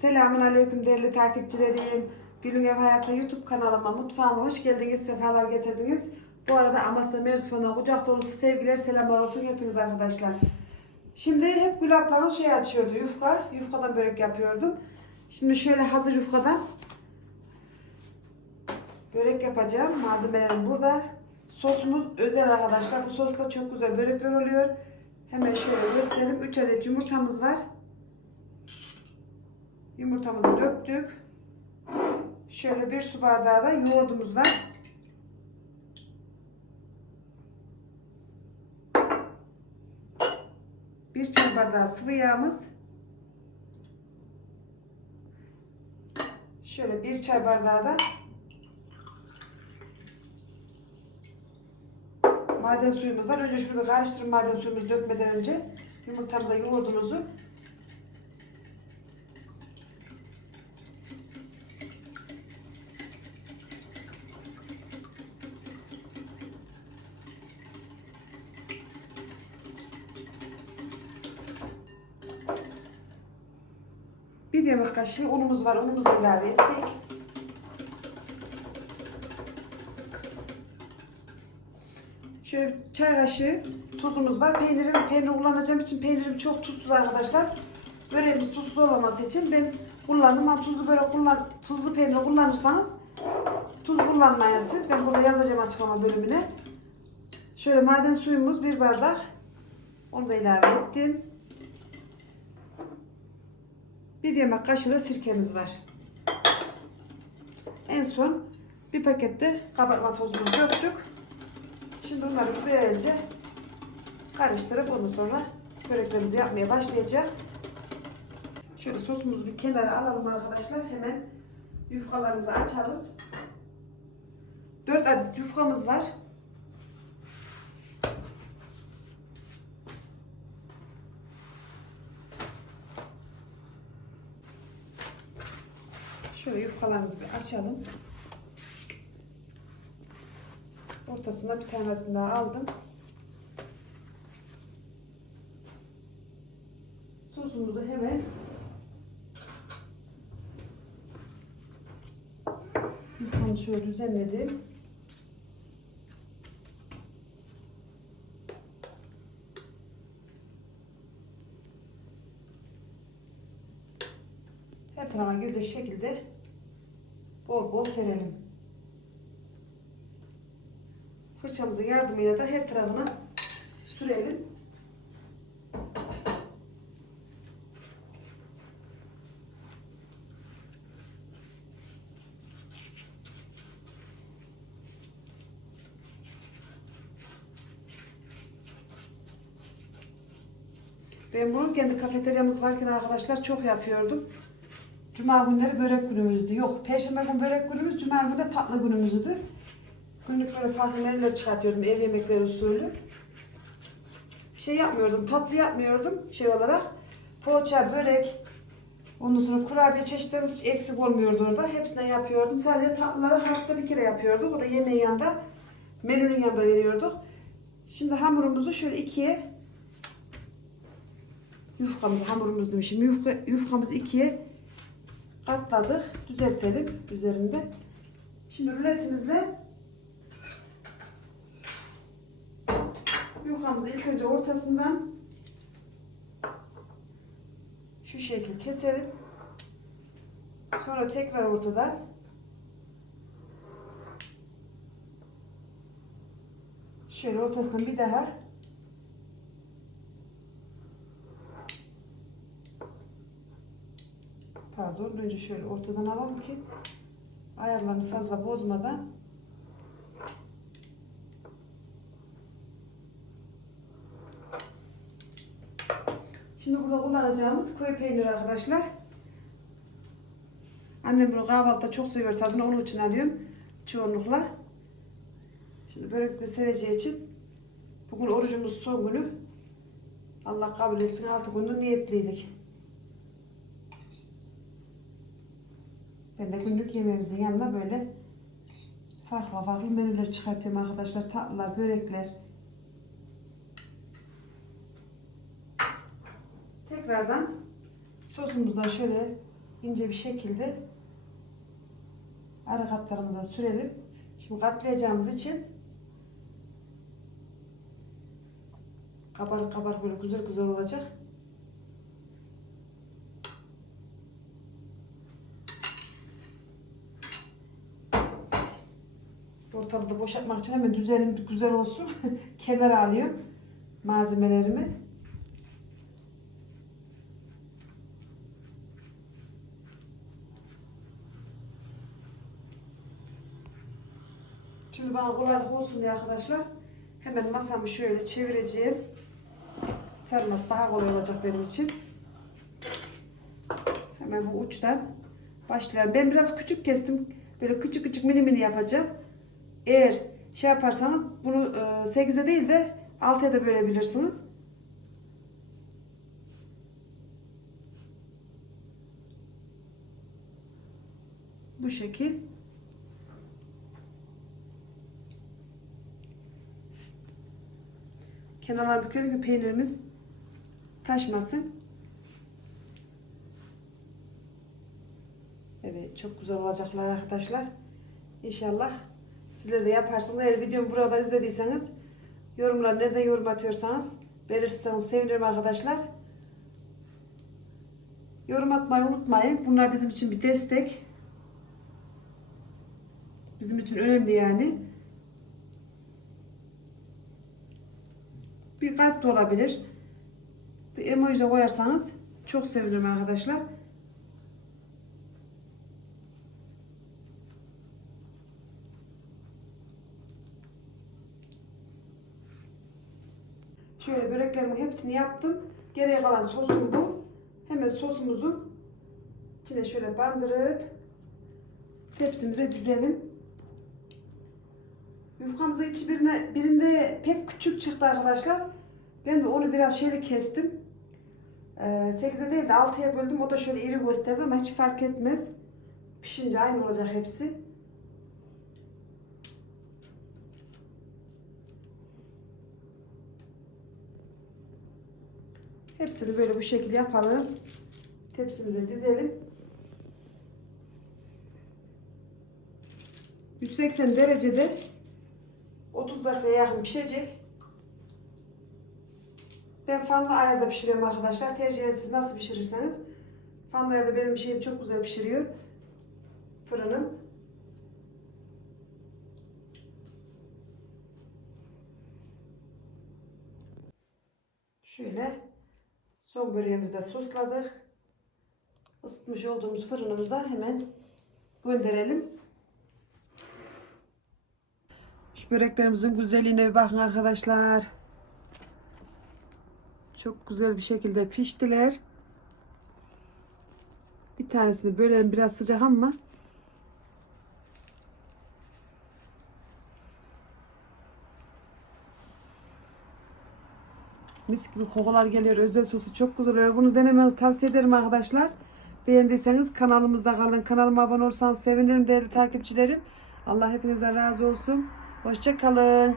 Selamun Aleyküm değerli takipçilerim. Gülün Ev Hayatı YouTube kanalıma, mutfağıma hoş geldiniz, sefalar getirdiniz. Bu arada Amasya Merzifon'a kucak dolusu sevgiler, selamlar olsun hepiniz arkadaşlar. Şimdi hep Gül ablanın şey açıyordu, yufka. Yufkadan börek yapıyordum. Şimdi şöyle hazır yufkadan börek yapacağım. Malzemelerim burada. Sosumuz özel arkadaşlar. Bu sosla çok güzel börekler oluyor. Hemen şöyle göstereyim. 3 adet yumurtamız var. Yumurtamızı döktük. Şöyle bir su bardağı da yoğurdumuz var. Bir çay bardağı sıvı yağımız. Şöyle bir çay bardağı da maden suyumuz var. Önce şunu karıştırın maden suyumuzu dökmeden önce. Yumurtamıza yoğurdumuzu Bir yemek kaşığı unumuz var. Unumuzu da ilave ettik. Şöyle çay kaşığı tuzumuz var. Peynirim, peynir kullanacağım için peynirim çok tuzsuz arkadaşlar. Böreğimiz tuzsuz olmaması için ben kullandım. Ama tuzlu börek kullan, tuzlu peynir kullanırsanız tuz kullanmayın siz. Ben burada yazacağım açıklama bölümüne. Şöyle maden suyumuz bir bardak. Onu da ilave ettim. Bir yemek kaşığı da sirkemiz var. En son bir pakette kabartma tozumuzu döktük. Şimdi bunları güzelce karıştırıp ondan sonra böreklerimizi yapmaya başlayacağız. Şöyle sosumuzu bir kenara alalım arkadaşlar. Hemen yufkalarımızı açalım. 4 adet yufkamız var. Şöyle yufkalarımızı bir açalım. Ortasında bir tanesini daha aldım. Sosumuzu hemen yufkamı şöyle düzenledim. Her tarafa gelecek şekilde bol bol serelim. Fırçamızın yardımıyla da her tarafına sürelim. Ben bunu kendi kafeteryamız varken arkadaşlar çok yapıyordum. Cuma günleri börek günümüzdü. Yok, Perşembe gün börek günümüz, Cuma günü de tatlı günümüzdü. Günlük böyle farklı menüler çıkartıyordum ev yemekleri usulü. Şey yapmıyordum, tatlı yapmıyordum şey olarak. Poğaça, börek, ondan sonra kurabiye çeşitlerimiz hiç eksik olmuyordu orada. Hepsine yapıyordum. Sadece tatlıları hafta bir kere yapıyorduk. O da yemeğin yanında, menünün yanında veriyorduk. Şimdi hamurumuzu şöyle ikiye yufkamızı, hamurumuz demişim. Yufka, yufkamızı ikiye katladık. Düzeltelim üzerinde. Şimdi ruletimizle yufkamızı ilk önce ortasından şu şekil keselim. Sonra tekrar ortadan şöyle ortasından bir daha pardon önce şöyle ortadan alalım ki ayarlarını fazla bozmadan Şimdi burada kullanacağımız koyu peynir arkadaşlar. Annem bunu kahvaltıda çok seviyor tadını onun için alıyorum çoğunlukla. Şimdi börekle seveceği için bugün orucumuz son günü. Allah kabul etsin altı günü niyetliydik. Ben de günlük yemeğimizin yanına böyle farklı farklı menüler çıkartıyorum arkadaşlar. Tatlılar, börekler. Tekrardan sosumuzdan şöyle ince bir şekilde ara katlarımıza sürelim. Şimdi katlayacağımız için kabarık kabarık böyle güzel güzel olacak. Ortalığı da boşaltmak için hemen düzenim bir güzel olsun. Kenara alıyorum malzemelerimi. Şimdi bana kolaylık olsun diye arkadaşlar hemen masamı şöyle çevireceğim. Serması daha kolay olacak benim için. Hemen bu uçtan başlayalım. Ben biraz küçük kestim. Böyle küçük küçük mini mini yapacağım. Eğer şey yaparsanız bunu 8'e değil de 6'ya da bölebilirsiniz. Bu şekil. Kenarlar bükelim ki peynirimiz taşmasın. Evet çok güzel olacaklar arkadaşlar. İnşallah sizler de yaparsınız. Eğer videomu burada izlediyseniz yorumlar nereden yorum atıyorsanız belirtirseniz sevinirim arkadaşlar. Yorum atmayı unutmayın. Bunlar bizim için bir destek. Bizim için önemli yani. Bir kalp de olabilir. Bir emoji de koyarsanız çok sevinirim arkadaşlar. Şöyle böreklerimin hepsini yaptım. Geriye kalan sosum bu. Hemen sosumuzu içine şöyle bandırıp tepsimize dizelim. Yufkamızın içi birine, birinde pek küçük çıktı arkadaşlar. Ben de onu biraz şeyle kestim. Ee, 8'e değil de 6'ya böldüm. O da şöyle iri gösterdi ama hiç fark etmez. Pişince aynı olacak hepsi. Hepsini böyle bu şekilde yapalım. Tepsimize dizelim. 180 derecede 30 dakikaya yakın pişecek. Ben fanlı ayarda pişiriyorum arkadaşlar. Tercihen siz nasıl pişirirseniz. Fanlı ayarda benim şeyim çok güzel pişiriyor. Fırınım. Şöyle son böreğimizi de sosladık. Isıtmış olduğumuz fırınımıza hemen gönderelim. Şu böreklerimizin güzelliğine bir bakın arkadaşlar. Çok güzel bir şekilde piştiler. Bir tanesini bölelim biraz sıcak ama mis gibi kokular geliyor. Özel sosu çok güzel oluyor. Bunu denemenizi tavsiye ederim arkadaşlar. Beğendiyseniz kanalımızda kalın. Kanalıma abone olursanız sevinirim değerli takipçilerim. Allah hepinizden razı olsun. Hoşça kalın.